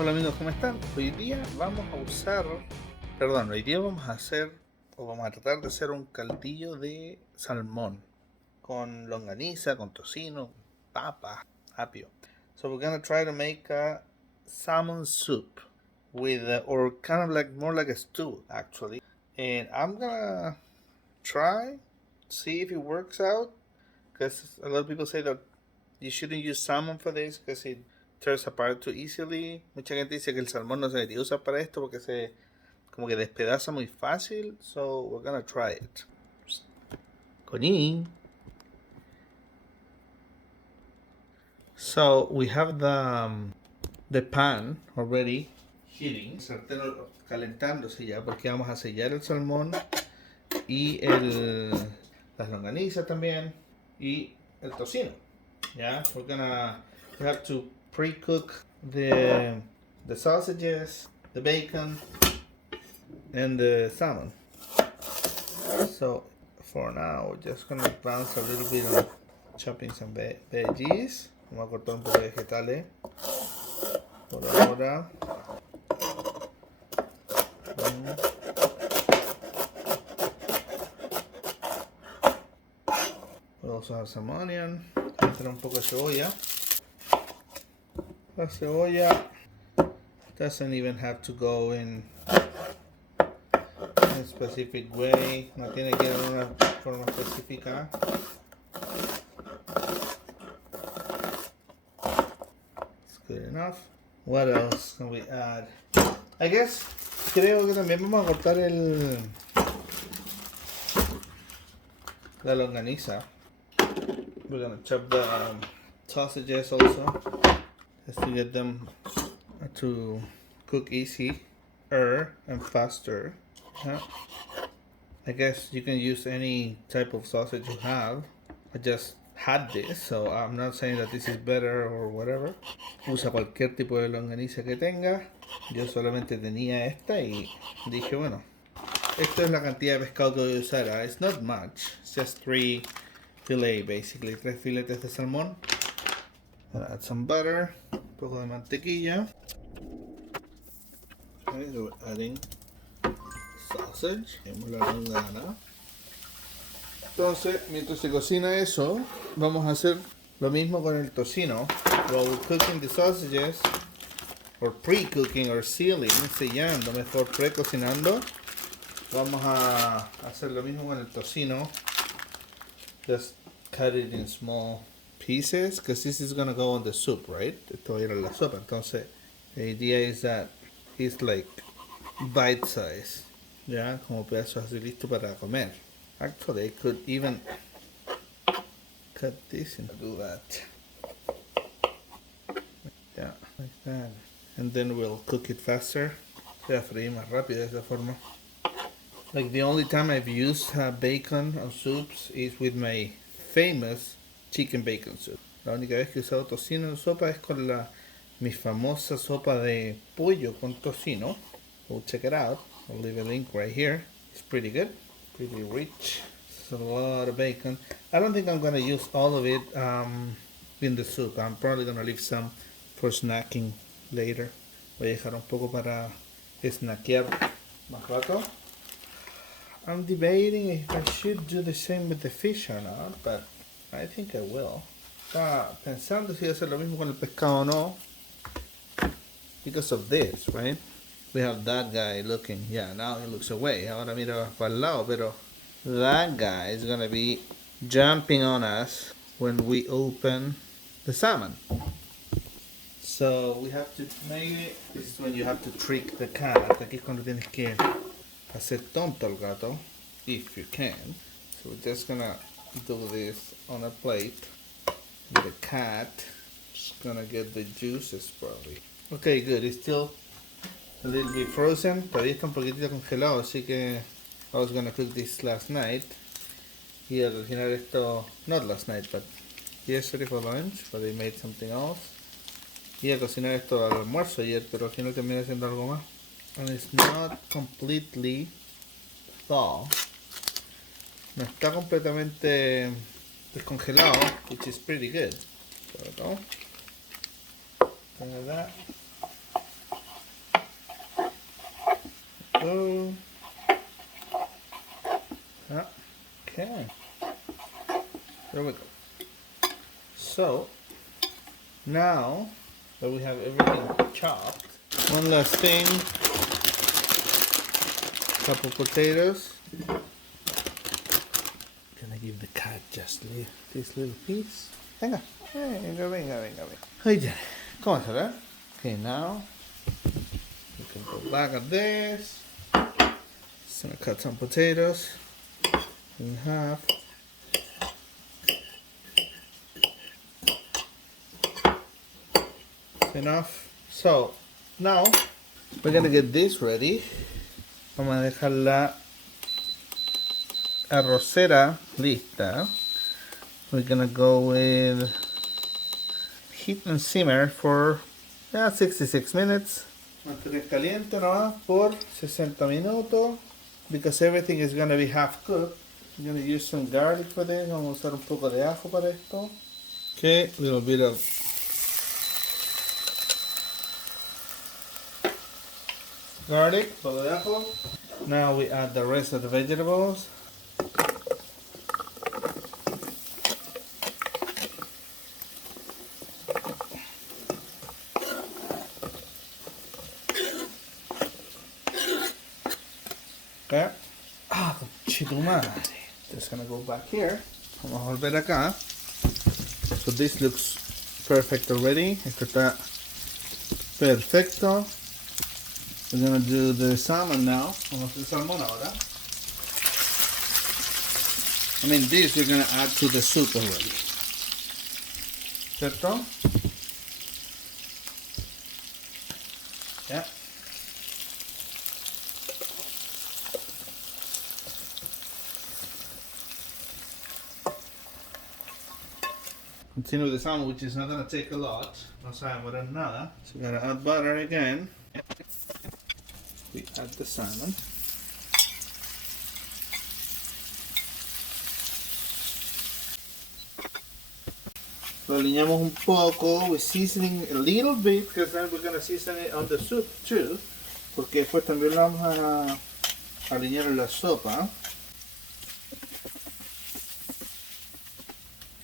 Hola amigos, ¿cómo están? Hoy día vamos a hacer, o vamos a tratar de hacer un caldillo de salmón con longaniza, con tocino, papa, apio. So we're gonna try to make a salmon soup with, or kind of like more like a stew actually. And I'm gonna try, see if it works out, because a lot of people say that you shouldn't use salmon for this because it tears apart too easily. Mucha gente dice que el salmón no se debería usar para esto porque se como que despedaza muy fácil. So we're gonna try it. Cocina. So we have the pan already heating, el sartén calentándose ya porque vamos a sellar el salmón y las longanizas también y el tocino. Yeah, we have to pre-cook the sausages, the bacon, and the salmon. So for now, we're just gonna advance a little bit on chopping some veggies. Vamos a cortar un poco de vegetales por ahora. We'll also have some onion. Meter un poco de cebolla. La cebolla doesn't even have to go in a specific way. No tiene que ir en una forma específica. It's good enough. What else can we add? I guess creo que también vamos a cortar la longaniza. We're gonna chop the sausages also, just to get them to cook easier and faster. Yeah. I guess you can use any type of sausage you have. I just had this, so I'm not saying that this is better or whatever. Usa cualquier tipo de longaniza que tenga. Yo solamente tenía esta y dije, bueno, esto es la cantidad de pescado que voy a usar. It's not much, it's just 3 fillet basically, 3 filetes de salmón. Add some butter, un poco de mantequilla. Okay, so we're adding sausage, la longaniza. Entonces, mientras se cocina eso, vamos a hacer lo mismo con el tocino. While we're cooking the sausages, or pre-cooking or sellando, mejor pre-cocinando, vamos a hacer lo mismo con el tocino. Just cut it in small pieces, because this is gonna go on the soup, right? Esto va a ir a la sopa. Entonces, the idea is that it's like bite size, ya, como pedazos así listo para comer. Actually, I could even cut this and do that. Yeah, like that. And then we'll cook it faster. Se va a freír más rápido de esa forma. Like the only time I've used bacon on soups is with my famous chicken bacon soup. La única vez que he usado tocino en sopa es con mi famosa sopa de pollo con tocino. We'll check it out. I'll leave a link right here. It's pretty good, pretty rich. It's a lot of bacon. I don't think I'm gonna use all of it in the soup. I'm probably gonna leave some for snacking later. Voy a dejar un poco para snackear más rato. I'm debating if I should do the same with the fish or not, but I think I will. Estaba pensando si hacer lo mismo con el pescado o no, because of this, right? We have that guy looking, yeah, now he looks away. Ahora mira para el lado, pero that guy is gonna be jumping on us when we open the salmon. So we have to maybe, this is when you have to trick the cat. Aquí es cuando tienes que hacer tonto al gato, if you can. So we're just gonna do this on a plate. The cat is gonna get the juices probably. Okay, good. It's still a little bit frozen. Todavía está un poquitito congelado, así que I was gonna cook this last night. Y al cocinar esto, not last night, but yesterday for lunch, but I made something else. Iba a cocinar esto al almuerzo ayer, pero al final terminé haciendo algo más. And it's not completely thaw. No está completamente descongelado, which is pretty good. So, like that. go. Okay. There we go. So now that we have everything chopped, one last thing. Couple potatoes. Gonna give the cat just this little piece. Venga, venga. Hey, come on, okay, now we can go back at this. Just gonna cut some potatoes in half. Enough. So now we're gonna get this ready. Vamos a dejar la arrocera lista. We're gonna go with heat and simmer for 66 minutes. Mantener caliente nomás por 60 minutos. Because everything is gonna be half cooked. I'm gonna use some garlic for this. Vamos a usar un poco de ajo para esto. Okay, a little bit of garlic, un poco de ajo. Now we add the rest of the vegetables. Okay. Conchito madre. Just gonna go back here. Vamos a volver acá. So this looks perfect already. Esto está perfecto. We're gonna do the salmon now. Vamos a hacer salmón ahora. I mean, this we're gonna add to the soup already. ¿Cierto? Yeah. Continue with the salmon, which is not gonna take a lot. No sabemos nada. So we're gonna add butter again. We add the salmon. Lo alineamos un poco. We're seasoning a little bit because then we're going to season it on the soup too. Porque después también lo vamos a alinear en la sopa.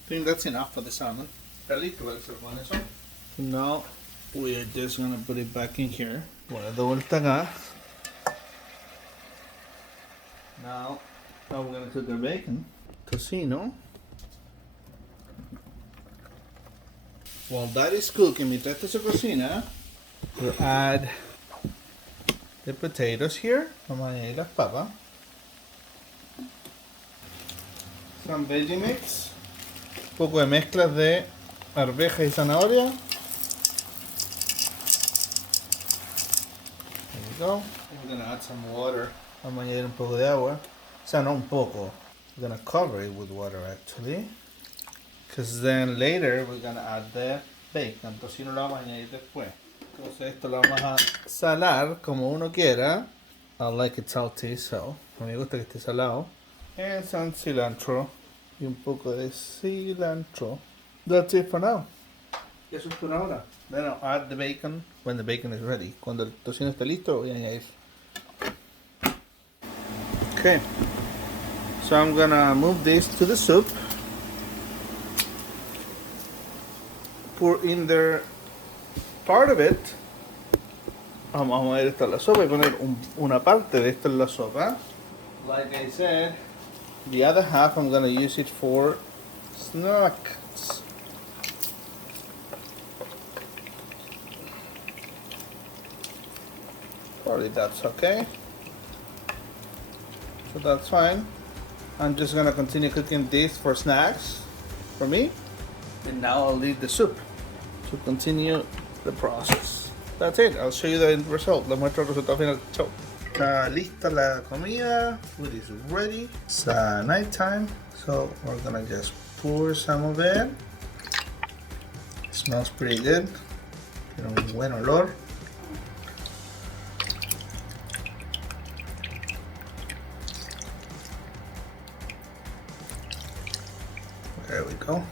I think that's enough for the salmon. Está listo para el salmón eso. Now we are just going to put it back in here. Bueno, de vuelta acá. Now we're going to cook our bacon. Tocino. While that is cooking, mientras esto se cocina, we'll add the potatoes here. Vamos a añadir las papas. Some veggie mix. Un poco de mezclas de arvejas y zanahoria. There we go. We're going to add some water. Vamos a añadir un poco de agua. O sea, no un poco. We're going to cover it with water actually. Because then later we're going to add the bacon. Tocino lo vamos a añadir después. Entonces esto lo vamos a salar como uno quiera. I like it salty, so a mí me gusta que esté salado. And some cilantro. Y un poco de cilantro. That's it for now. Y eso es por ahora. Then I'll add the bacon when the bacon is ready. Cuando el tocino esté listo lo voy a añadir. Okay. So I'm gonna move this to the soup. Pour in there part of it. Vamos a ver esto en la sopa y poner una parte de esto en la sopa. Like I said, the other half I'm gonna use it for snacks. Probably that's okay. So that's fine. I'm just gonna continue cooking this for snacks for me. And now I'll leave the soup to continue the process. That's it. I'll show you the end result. Les muestro el resultado final. Chao. Está lista la comida. Food is ready. It's nighttime, so we're gonna just pour some of it. It smells pretty good. Tiene un buen olor. There we go.